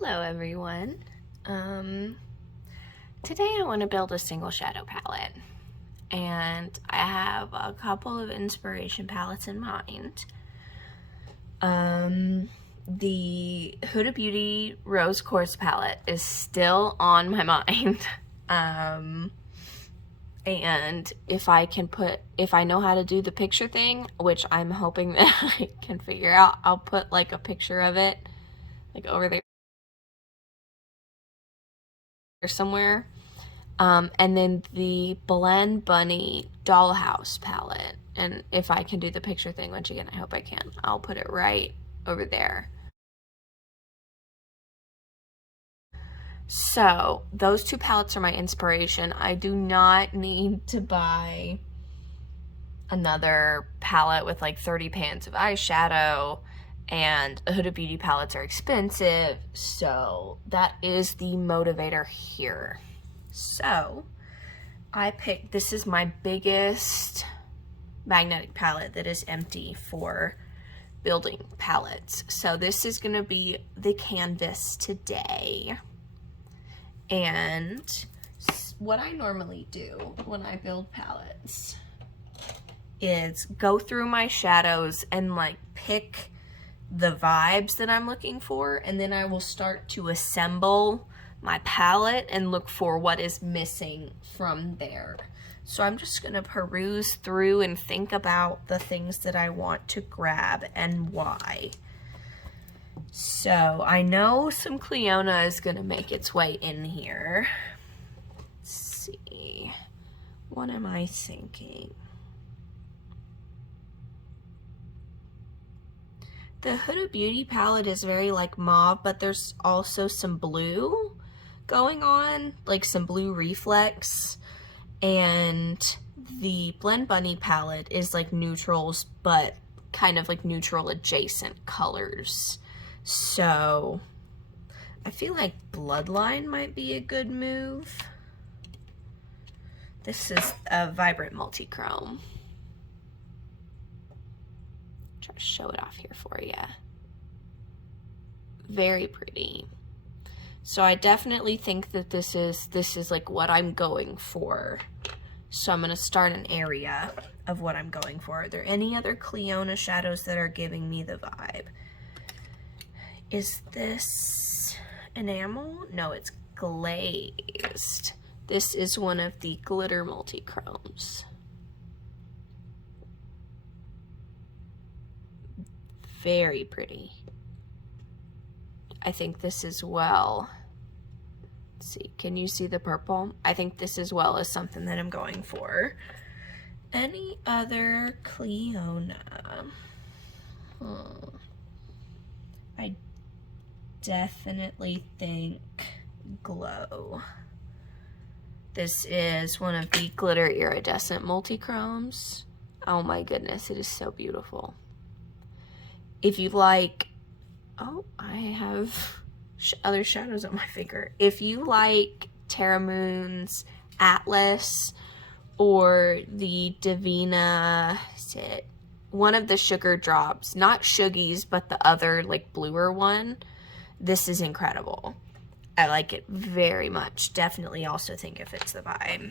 Hello everyone. Today I want to build a single shadow palette, and I have a couple of inspiration palettes in mind. The Huda Beauty Rose Quartz palette is still on my mind. And if I know how to do the picture thing, which I'm hoping that I can figure out, I'll put like a picture of it like over there somewhere. And then the Blend Bunny Dollhouse palette, and if I can do the picture thing, which again I hope I can, I'll put it right over there. So those two palettes are my inspiration. I do not need to buy another palette with like 30 pans of eyeshadow, and Huda Beauty palettes are expensive, so that is the motivator here. So I picked, this is my biggest magnetic palette that is empty for building palettes. So this is gonna be the canvas today. And what I normally do when I build palettes is go through my shadows and like pick the vibes that I'm looking for, and then I will start to assemble my palette and look for what is missing from there. So I'm just gonna peruse through and think about the things that I want to grab and why. So I know some Cleona is gonna make its way in here. Let's see, what am I thinking? The Huda Beauty palette is very like mauve, but there's also some blue going on, like some blue reflex. And the Blend Bunny palette is like neutrals, but kind of like neutral adjacent colors. So I feel like Bloodline might be a good move. This is a vibrant multi-chrome. Try to show it off here for you. Very pretty. So I definitely think that this is like what I'm going for. So I'm gonna start an area of what I'm going for. Are there any other Cleona shadows that are giving me the vibe? Is this enamel? No, it's glazed. This is one of the glitter multi-chromes. Very pretty. I think this as well. Let's see, can you see the purple? I think this as well is something that I'm going for. Any other Cleona? I definitely think Glow. This is one of the glitter iridescent multi-chromes. Oh my goodness, it is so beautiful. If you like, oh, I have other shadows on my finger. If you like Terra Moon's Atlas or the Divina, is it one of the sugar drops, not Shuggies, but the other like bluer one, this is incredible. I like it very much. Definitely also think it fits the vibe.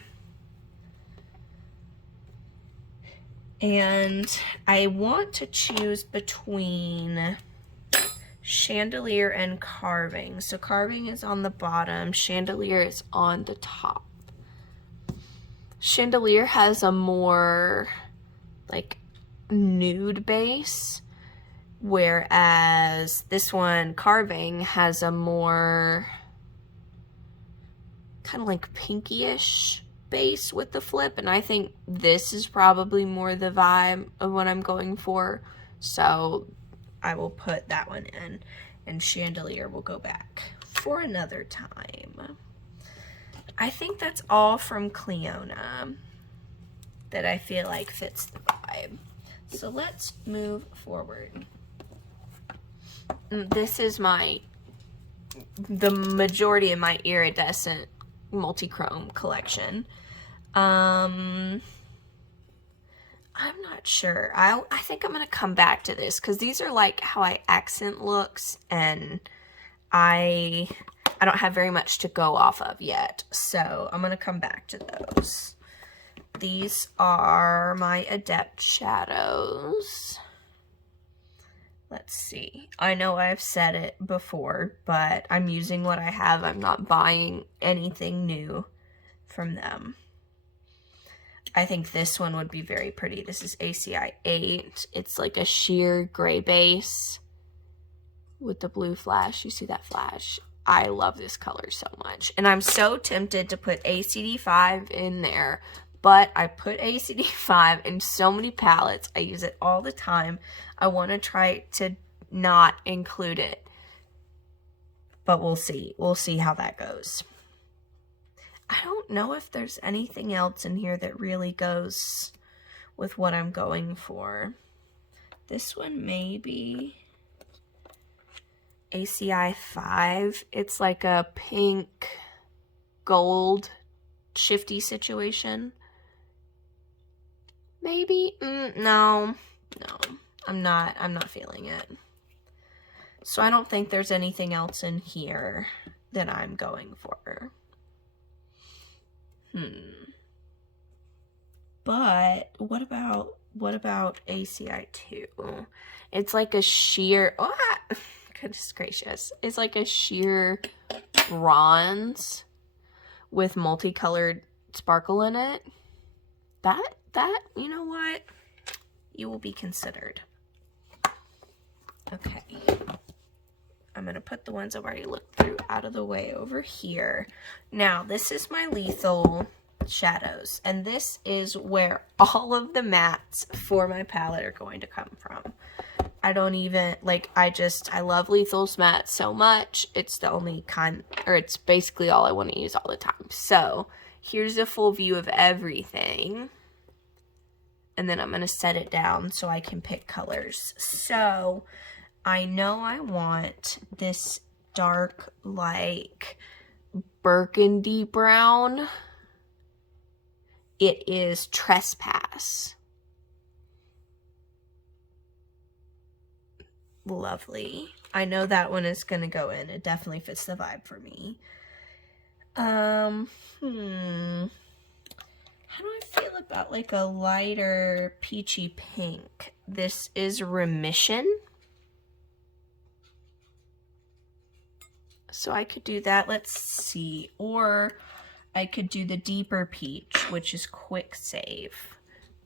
And I want to choose between Chandelier and Carving. So Carving is on the bottom, Chandelier is on the top. Chandelier has a more like nude base, whereas this one, Carving, has a more kind of like pinkyish base with the flip, and I think this is probably more the vibe of what I'm going for, so I will put that one in, and Chandelier will go back for another time. I think that's all from Cleona that I feel like fits the vibe. So let's move forward. This is the majority of my iridescent multi-chrome collection. I'm not sure. I think I'm gonna come back to this because these are like how I accent looks, and I don't have very much to go off of yet, so I'm going to come back to those. These are my Adept shadows. Let's see. I know I've said it before, but I'm using what I have. I'm not buying anything new from them. I think this one would be very pretty. This is ACI 8. It's like a sheer gray base with the blue flash. You see that flash? I love this color so much. And I'm so tempted to put ACD5 in there, but I put ACD5 in so many palettes. I use it all the time. I want to try to not include it, but we'll see. We'll see how that goes. I don't know if there's anything else in here that really goes with what I'm going for. This one maybe. ACI 5. It's like a pink gold shifty situation. Maybe? No. I'm not feeling it. So I don't think there's anything else in here that I'm going for. But what about ACI 2? It's like a sheer, goodness gracious. It's like a sheer bronze with multicolored sparkle in it. That, you know what? You will be considered. Okay. I'm going to put the ones I've already looked through out of the way over here. Now, this is my lethal shadows, and this is where all of the mattes for my palette are going to come from. I don't even, like, I love Lethal's matte so much. It's the only kind, or it's basically all I want to use all the time. So, here's a full view of everything. And then I'm going to set it down so I can pick colors. So, I know I want this dark, like, burgundy brown. It is Trespass. Lovely. I know that one is going to go in. It definitely fits the vibe for me. How do I feel about like a lighter peachy pink? This is Remission. So I could do that. Let's see. Or I could do the deeper peach, which is Quick Save.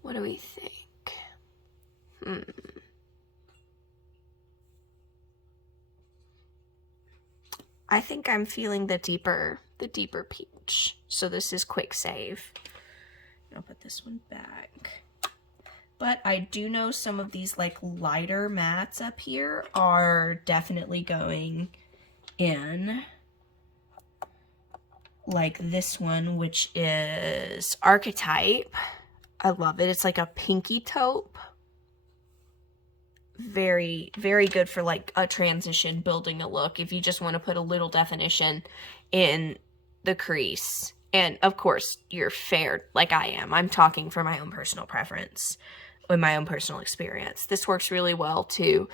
What do we think? I think I'm feeling the deeper peach. So this is Quick Save. I'll put this one back. But I do know some of these like lighter mattes up here are definitely going in. Like this one, which is Archetype. I love it. It's like a pinky taupe. Very, very good for like a transition, building a look. If you just want to put a little definition in the crease. And of course, you're fair like I am. I'm talking for my own personal preference with my own personal experience. This works really well to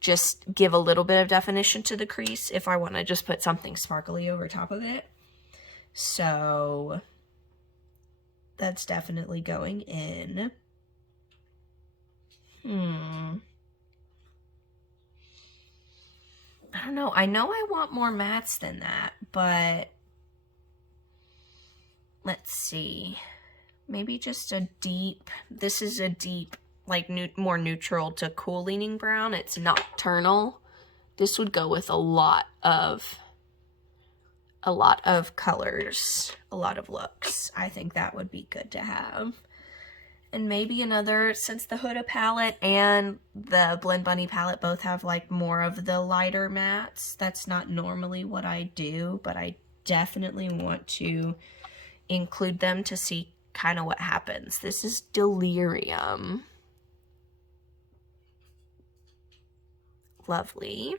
just give a little bit of definition to the crease if I want to just put something sparkly over top of it. So that's definitely going in. I don't know. I know I want more mattes than that, but let's see. Maybe just a deep, this is a deep, like more neutral to cool leaning brown. It's nocturnal. This would go with a lot of colors, a lot of looks. I think that would be good to have. And maybe another, since the Huda palette and the Blend Bunny palette both have like more of the lighter mattes. That's not normally what I do, but I definitely want to include them to see kind of what happens. This is Delirium. Lovely.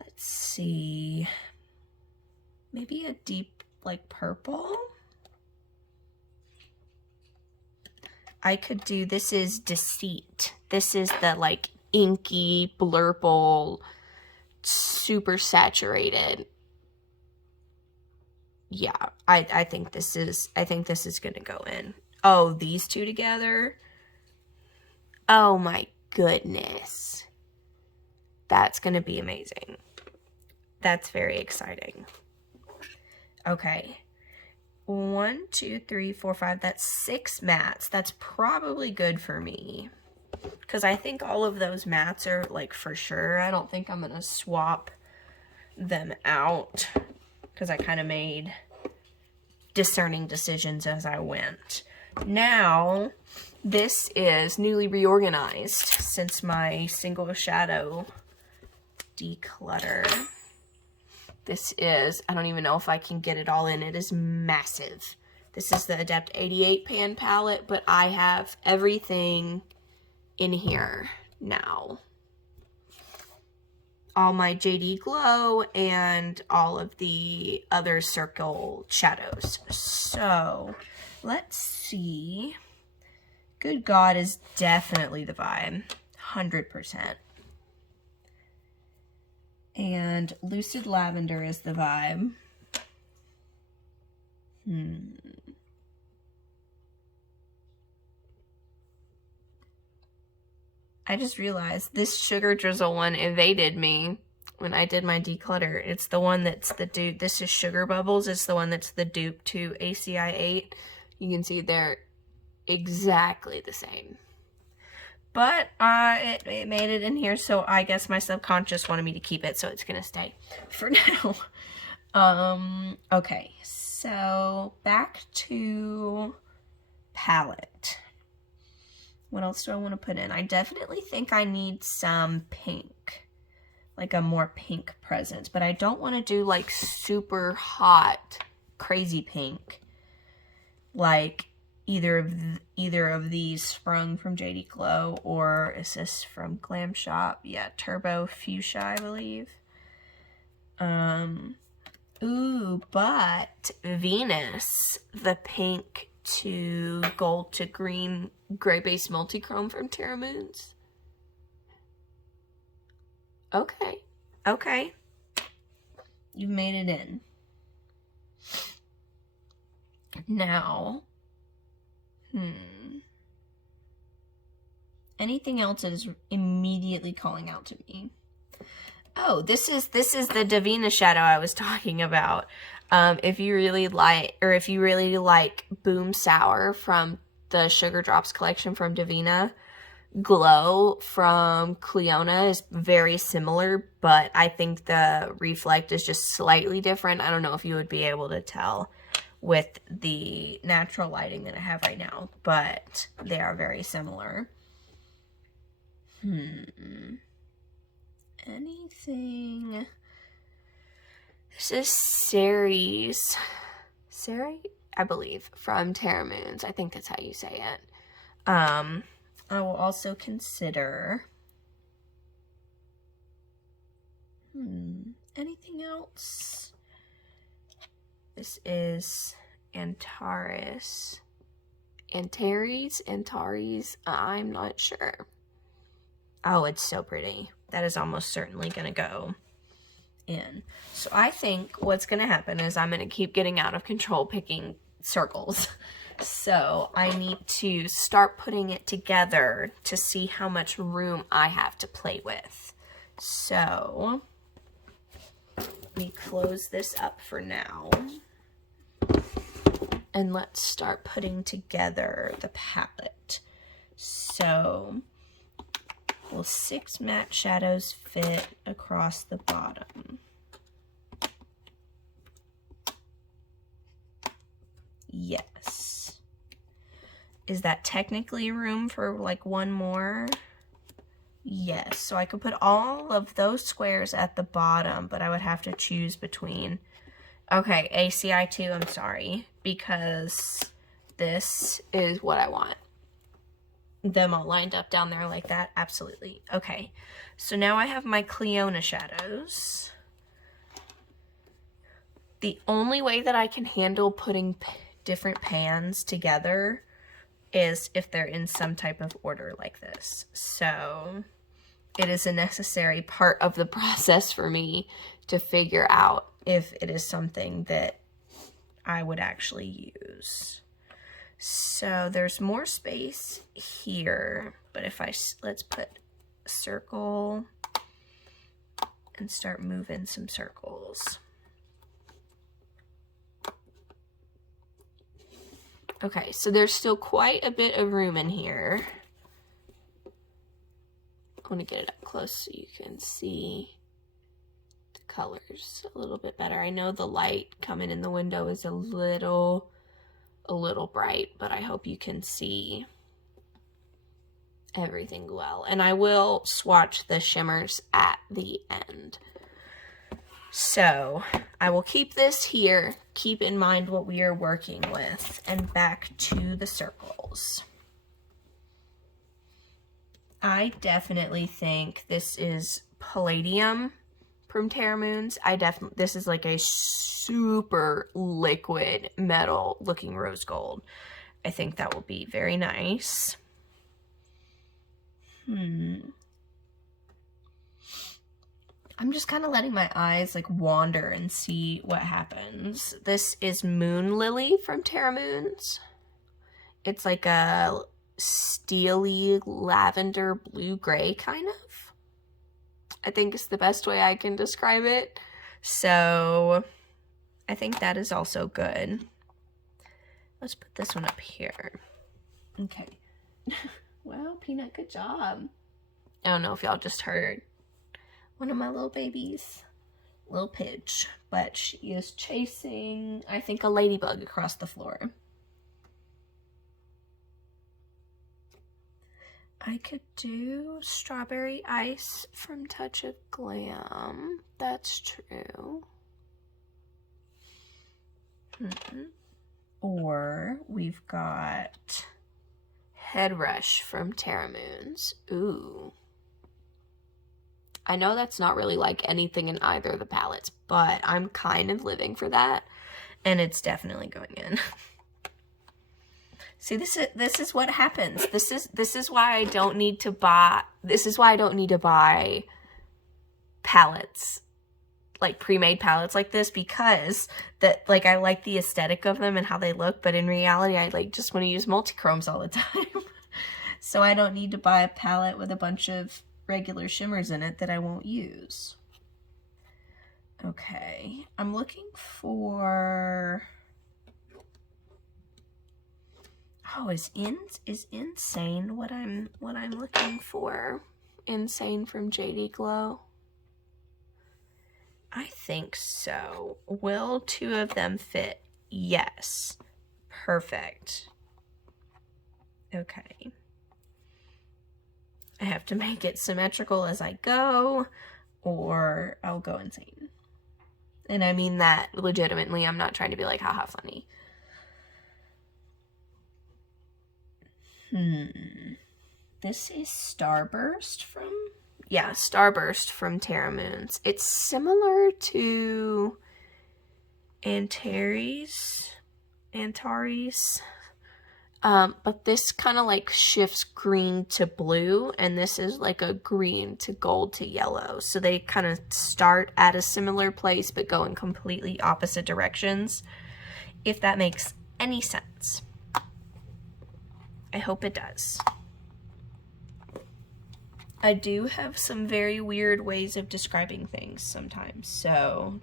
Let's see. Maybe a deep like purple. I could do, this is Deceit. This is the like inky, blurple, super saturated. Yeah, I think this is gonna go in. Oh, these two together. Oh my goodness. That's gonna be amazing. That's very exciting. Okay. 1, 2, 3, 4, 5. That's 6 mats. That's probably good for me. Because I think all of those mats are like for sure. I don't think I'm going to swap them out. Because I kind of made discerning decisions as I went. Now, this is newly reorganized since my single shadow declutter. This is, I don't even know if I can get it all in. It is massive. This is the Adept 88 pan palette, but I have everything in here now. All my JD Glow and all of the other circle shadows. So, let's see. Good God is definitely the vibe. 100%. And Lucid Lavender is the vibe. I just realized this Sugar Drizzle one evaded me when I did my declutter. It's the one that's the dupe. This is Sugar Bubbles. It's the one that's the dupe to ACI 8. You can see they're exactly the same. But it made it in here, so I guess my subconscious wanted me to keep it, so it's going to stay for now. Okay, so back to palette. What else do I want to put in? I definitely think I need some pink, like a more pink presence, but I don't want to do like super hot, crazy pink, like either of these sprung from JD Glow, or is this from Glam Shop? Yeah, Turbo Fuchsia, I believe. Ooh, but Venus, the pink to gold to green gray base multi-chrome from Terra Moons. Okay, okay. You've made it in. Now, anything else that is immediately calling out to me? Oh, this is the Divina shadow I was talking about. If you really like Boom Sour from the Sugar Drops collection from Divina, Glow from Cleona is very similar, but I think the reflect is just slightly different. I don't know if you would be able to tell with the natural lighting that I have right now, but they are very similar. Anything? This is Ceres, I believe, from Terra Moons. I think that's how you say it. I will also consider anything else. This is Antares. Antares? I'm not sure. Oh, it's so pretty. That is almost certainly going to go in. So I think what's going to happen is I'm going to keep getting out of control picking circles. So I need to start putting it together to see how much room I have to play with. So let me close this up for now. And let's start putting together the palette. So will 6 matte shadows fit across the bottom? Yes. Is that technically room for like one more? Yes. So I could put all of those squares at the bottom, but I would have to choose between. Okay, ACI 2, I'm sorry, because this is what I want. Them all lined up down there like that, absolutely. Okay, so now I have my Cleona shadows. The only way that I can handle putting different pans together is if they're in some type of order like this. So it is a necessary part of the process for me to figure out if it is something that I would actually use. So there's more space here, but if let's put a circle and start moving some circles. Okay, so there's still quite a bit of room in here. I want to get it up close so you can see the colors a little bit better. I know the light coming in the window is a little bright, but I hope you can see everything well. And I will swatch the shimmers at the end. So I will keep this here, keep in mind what we are working with, and back to the circles. I definitely think this is Palladium from Terra Moons. This is like a super liquid metal looking rose gold. I think that will be very nice. I'm just kind of letting my eyes like wander and see what happens. This is Moon Lily from Terra Moons. It's like a steely lavender blue-gray kind of. I think it's the best way I can describe it. So I think that is also good. Let's put this one up here. Okay. Wow, Peanut, good job. I don't know if y'all just heard one of my little babies, little Pidge, but she is chasing, I think, a ladybug across the floor. I could do Strawberry Ice from Touch of Glam. That's true. Or we've got Head Rush from Terra Moons. Ooh. I know that's not really like anything in either of the palettes, but I'm kind of living for that, and it's definitely going in. See, this is what happens. This is why I don't need to buy. This is why I don't need to buy palettes, like pre-made palettes like this, because that like I like the aesthetic of them and how they look, but in reality I like just want to use multi-chromes all the time. So I don't need to buy a palette with a bunch of regular shimmers in it that I won't use. Okay, I'm looking for, oh, is Insane what I'm looking for? Insane from JD Glow? I think so. Will two of them fit? Yes. Perfect. Okay. I have to make it symmetrical as I go, or I'll go insane. And I mean that legitimately. I'm not trying to be like, haha, funny. This is Starburst from, yeah, Starburst from Terra Moons. It's similar to Antares, but this kind of like shifts green to blue, and this is like a green to gold to yellow. So they kind of start at a similar place, but go in completely opposite directions, if that makes any sense. I hope it does. I do have some very weird ways of describing things sometimes, so,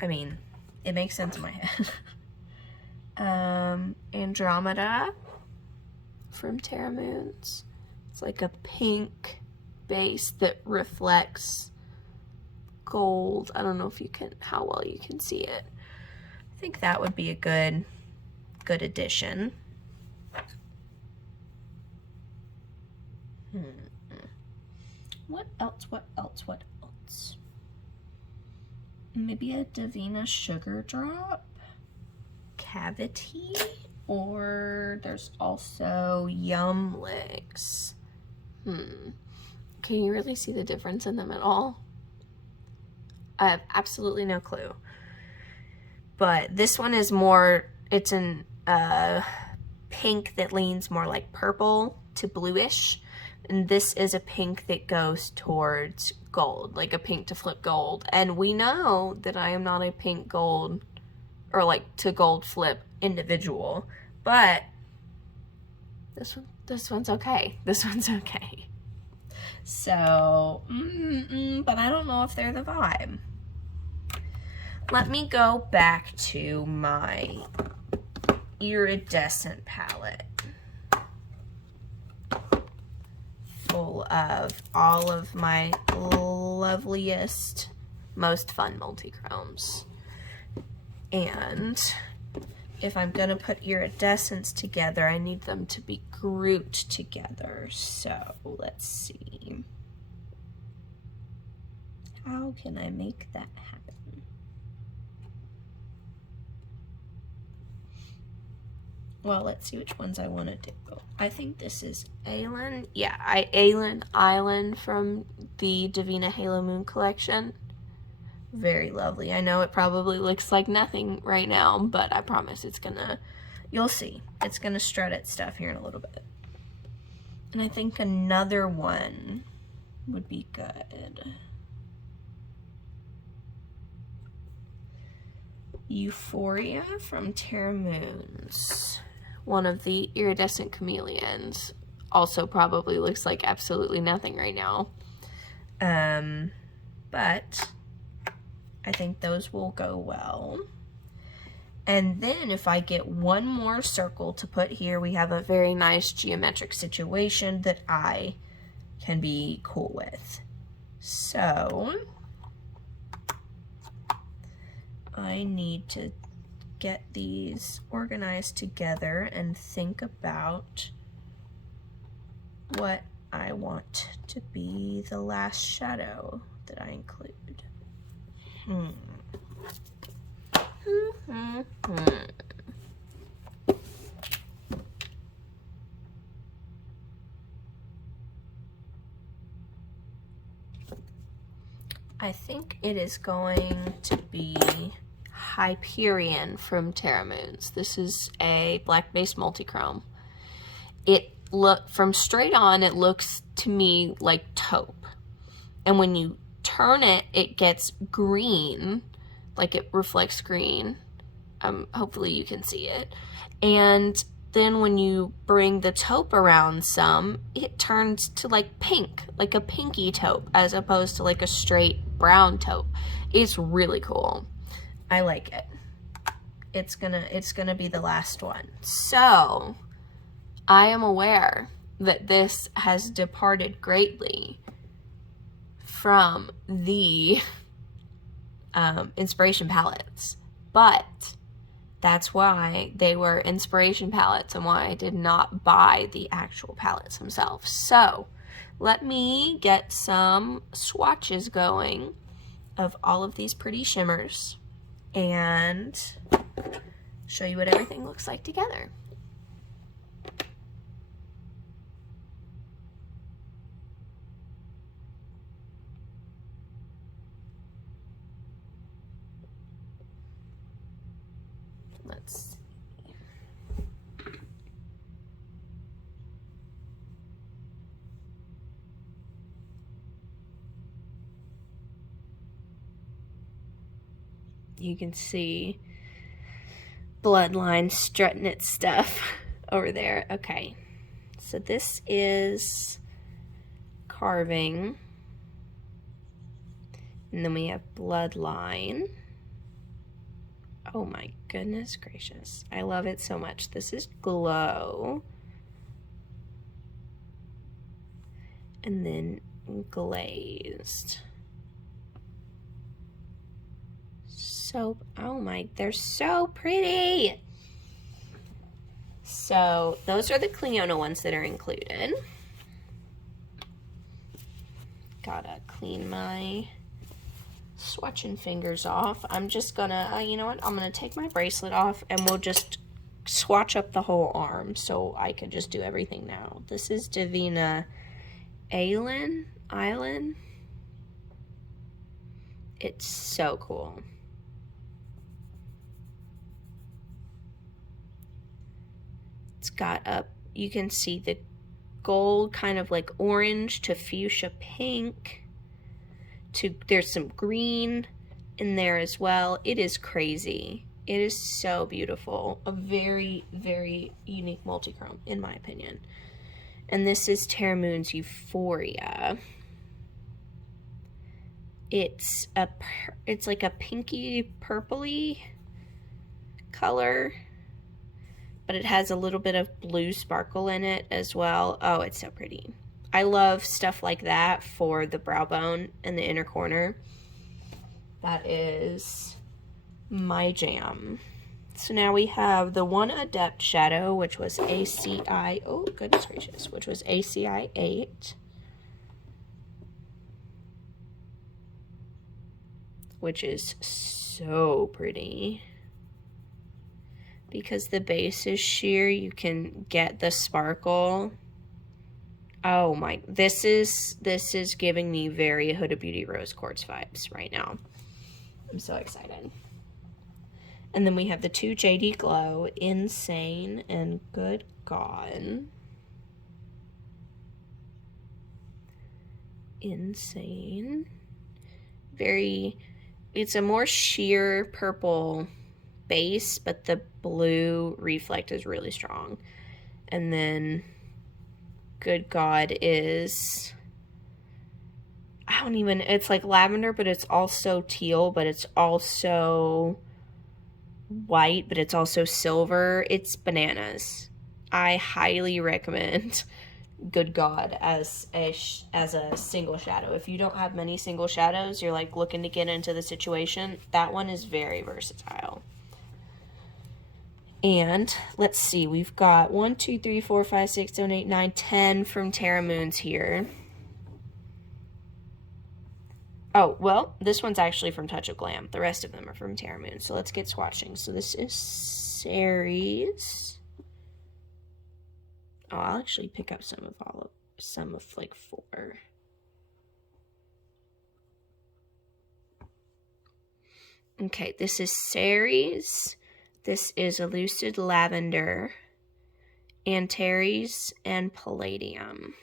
I mean, it makes sense in my head. Andromeda from Terra Moons. It's like a pink base that reflects gold. I don't know if you can, how well you can see it. I think that would be a good addition. What else? Maybe a Divina Sugar Drop? Cavity? Or there's also Yum Licks. Can you really see the difference in them at all? I have absolutely no clue. But this one is more, it's an pink that leans more like purple to bluish. And this is a pink that goes towards gold, like a pink to flip gold. And we know that I am not a pink gold or like to gold flip individual, but this one's okay. This one's okay. So, but I don't know if they're the vibe. Let me go back to my iridescent palette, full of all of my loveliest, most fun multi-chromes. And if I'm gonna put iridescents together, I need them to be grouped together. So let's see. How can I make that happen? Well, let's see which ones I want to do. I think this is Aylin. Yeah, Aylin Island from the Divina Halo Moon collection. Very lovely. I know it probably looks like nothing right now, but I promise it's gonna, you'll see. It's gonna strut its stuff here in a little bit. And I think another one would be good. Euphoria from Terra Moons. One of the iridescent chameleons. Also probably looks like absolutely nothing right now. But I think those will go well. And then if I get one more circle to put here, we have a very nice geometric situation that I can be cool with. So I need to get these organized together and think about what I want to be the last shadow that I include. I think it is going to be Hyperion from Terra Moons. This is a black-based multi-chrome. It from straight on, it looks to me like taupe. And when you turn it, it gets green, like it reflects green. Hopefully you can see it. And then when you bring the taupe around some, it turns to like pink, like a pinky taupe, as opposed to like a straight brown taupe. It's really cool. I like it. It's gonna be the last one. So I am aware that this has departed greatly from the inspiration palettes, but that's why they were inspiration palettes and why I did not buy the actual palettes themselves. So let me get some swatches going of all of these pretty shimmers and show you what everything looks like together. Let's see. You can see Bloodline strutting its stuff over there. Okay, so this is Carving, and then we have Bloodline. Oh my goodness gracious, I love it so much. This is Glow, and then Glazed. So, oh my, they're so pretty. So those are the Cliona ones that are included. Gotta clean my swatching fingers off. I'm just gonna, you know what, I'm gonna take my bracelet off and we'll just swatch up the whole arm so I can just do everything now. This is Divina Island. It's so cool. It's got up, you can see the gold, kind of like orange to fuchsia pink. There's some green in there as well. It is crazy. It is so beautiful. A very, very unique multichrome, in my opinion. And this is Terra Moon's Euphoria. It's like a pinky purpley color, but it has a little bit of blue sparkle in it as well. Oh, it's so pretty. I love stuff like that for the brow bone and the inner corner. That is my jam. So now we have the one Adept shadow, which was ACI, oh goodness gracious, which was ACI 8. Which is so pretty. Because the base is sheer, you can get the sparkle. Oh my, this is giving me very Huda Beauty Rose Quartz vibes right now. I'm so excited. And then we have the two JD Glow, Insane and Good God. Insane. It's a more sheer purple base, but the blue reflect is really strong. And then Good God is, it's like lavender, but it's also teal, but it's also white, but it's also silver. It's bananas. I highly recommend Good God as a single shadow. If you don't have many single shadows, you're like looking to get into the situation, that one is very versatile. And let's see, we've got 1, 2, 3, 4, 5, 6, 7, 8, 9, 10 from Terra Moons here. Oh, well, this one's actually from Touch of Glam. The rest of them are from Terra Moon. So let's get swatching. So this is Ceres. Oh, I'll actually pick up some of like 4. Okay, this is Ceres. This is Elucid Lavender, Antares, and Palladium.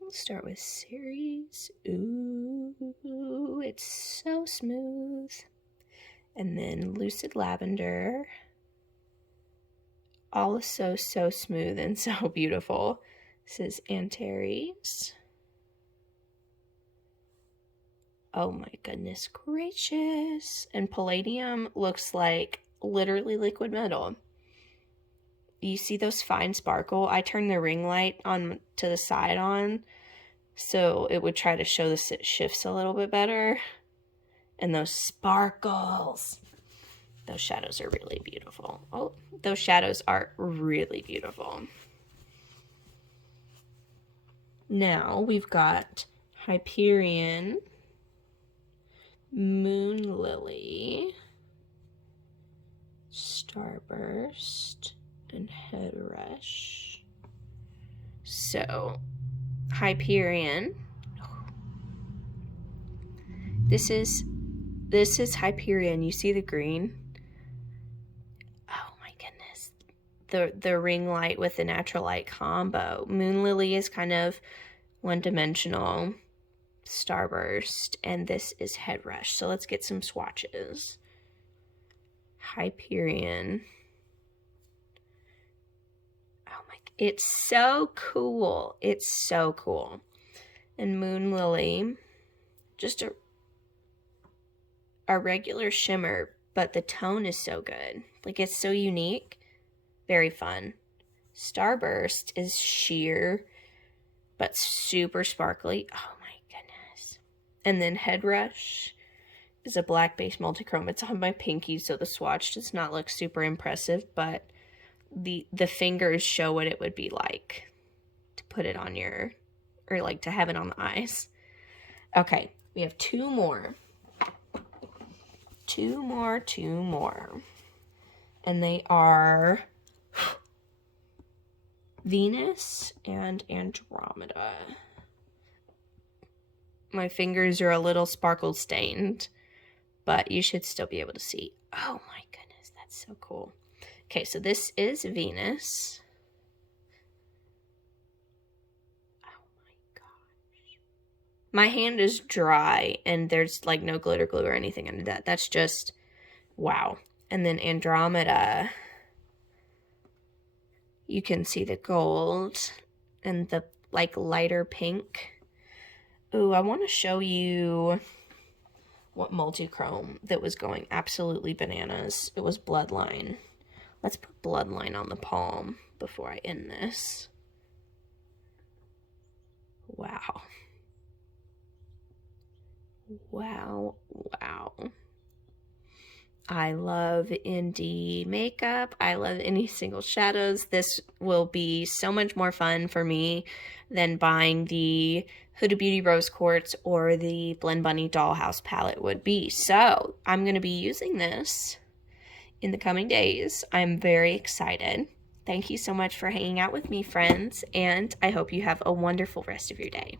Let's start with Ceres. Ooh, it's so smooth. And then Lucid Lavender. All is so smooth and so beautiful. This is Antares. Oh my goodness gracious. And Palladium looks like literally liquid metal. You see those fine sparkle? I turned the ring light on to the side on, so it would try to show the shifts a little bit better. And those sparkles. Those shadows are really beautiful. Oh, those shadows are really beautiful. Now we've got Hyperion, Moon Lily, Starburst, and Head Rush. So, Hyperion. This is Hyperion. You see the green? Oh my goodness. The ring light with the natural light combo. Moon Lily is kind of one-dimensional. Starburst, and this is Head Rush. So let's get some swatches. Hyperion. Oh my, it's so cool. It's so cool. And Moon Lily, just a regular shimmer, but the tone is so good. Like, it's so unique. Very fun. Starburst is sheer, but super sparkly. Oh my goodness. And then Head Rush is a black base multichrome. It's on my pinky, so the swatch does not look super impressive, but the fingers show what it would be like to put it on your, or like to have it on the eyes. Okay, we have two more. Two more. And they are Venus and Andromeda. My fingers are a little sparkle stained, but you should still be able to see. Oh my goodness, that's so cool. Okay, so this is Venus. My hand is dry and there's like no glitter glue or anything under that. That's just, wow. And then Andromeda, you can see the gold and the like lighter pink. Ooh, I want to show you what multi-chrome that was going absolutely bananas. It was Bloodline. Let's put Bloodline on the palm before I end this. Wow. Wow, wow. I love indie makeup. I love any single shadows. This will be so much more fun for me than buying the Huda Beauty Rose Quartz or the Blend Bunny Dollhouse palette would be. So I'm going to be using this in the coming days. I'm very excited. Thank you so much for hanging out with me, friends, and I hope you have a wonderful rest of your day.